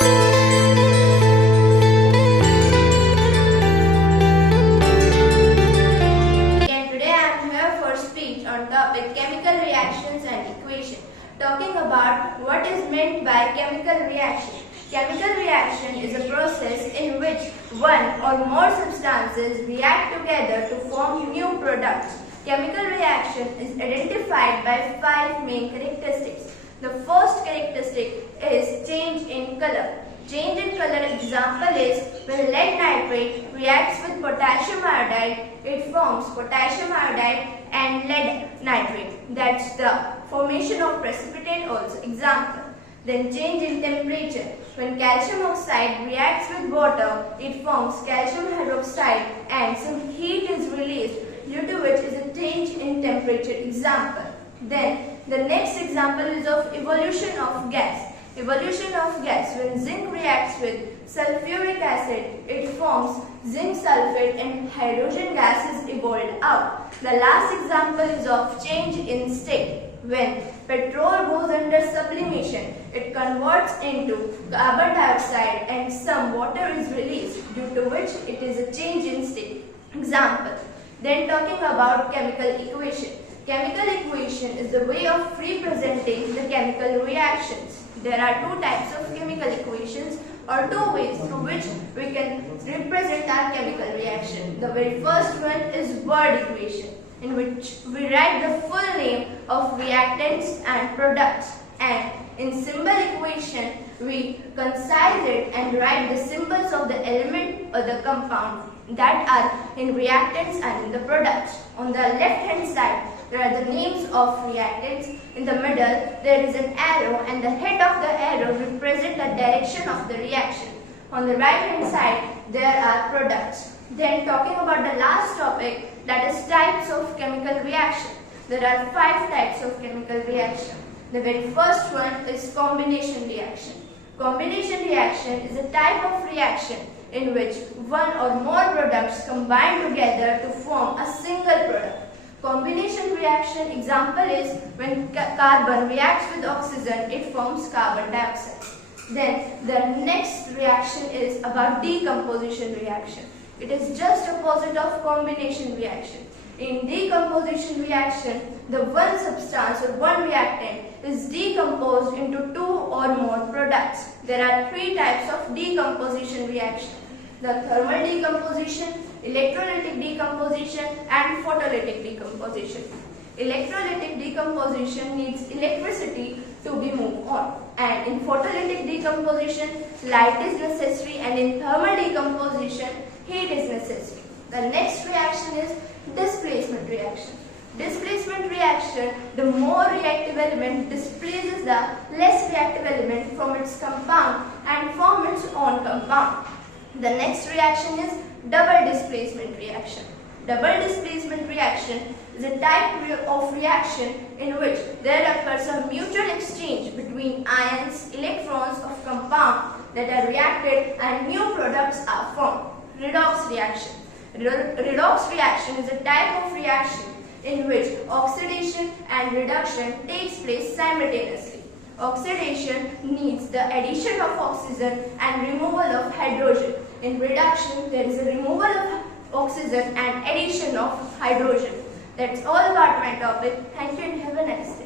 On topic chemical reactions and equation. Talking about what is meant by chemical reaction. Chemical reaction is a process in which one or more substances react together to form new products. Chemical reaction is identified by 5 main characteristics. The first characteristic is change in color. Change in color example is when lead nitrate reacts with potassium iodide, it forms potassium iodide and lead nitrate. That's the formation of precipitate also. Example. Then change in temperature. When calcium oxide reacts with water, it forms calcium hydroxide and some heat is released due to which is a change in temperature. Example. Then the next example is of evolution of gas. Evolution of gas. When zinc reacts with sulfuric acid, it forms zinc sulfate and hydrogen gas is evolved out. The last example is of change in state. When petrol goes under sublimation, it converts into carbon dioxide and some water is released, due to which it is a change in state. Example. Then talking about chemical equation. Chemical equation is the way of representing the chemical reactions. There are two types of chemical equations or two ways through which we can represent our chemical reaction. The very first one is word equation, in which we write the full name of reactants and products, and in symbol equation we concise it and write the symbols of the element or the compound that are in reactants and in the products. On the left hand side there are the names of reactants. In the middle there is an arrow and the head of the arrow represents the direction of the reaction. On the right hand side there are products. Then talking about the last topic, that is types of chemical reaction. There are 5 types of chemical reaction. The very first one is combination reaction. Combination reaction is a type of reaction in which one or more products combine together to form a single product. Combination reaction example is when carbon reacts with oxygen, it forms carbon dioxide. Then the next reaction is about decomposition reaction. It is just opposite of combination reaction. In decomposition reaction, the one substance or one reactant is decomposed into 2 or more products. There are 3 types of decomposition reaction. The thermal decomposition, electrolytic decomposition and photolytic decomposition. Electrolytic decomposition needs electricity to be moved on, and in photolytic decomposition light is necessary, and in thermal decomposition heat is necessary. The next reaction is displacement reaction. Displacement reaction, the more reactive element displaces the less reactive element from its compound and form its own compound. The next reaction is double displacement reaction. Double displacement reaction is a type of reaction in which there occurs a mutual exchange between ions, electrons of compound that are reacted and new products are formed. Redox reaction. Redox reaction is a type of reaction in which oxidation and reduction takes place simultaneously. Oxidation needs the addition of oxygen and removal of hydrogen. In reduction, there is a removal of oxygen and addition of hydrogen. That's all about my topic. Thank you and have a nice day.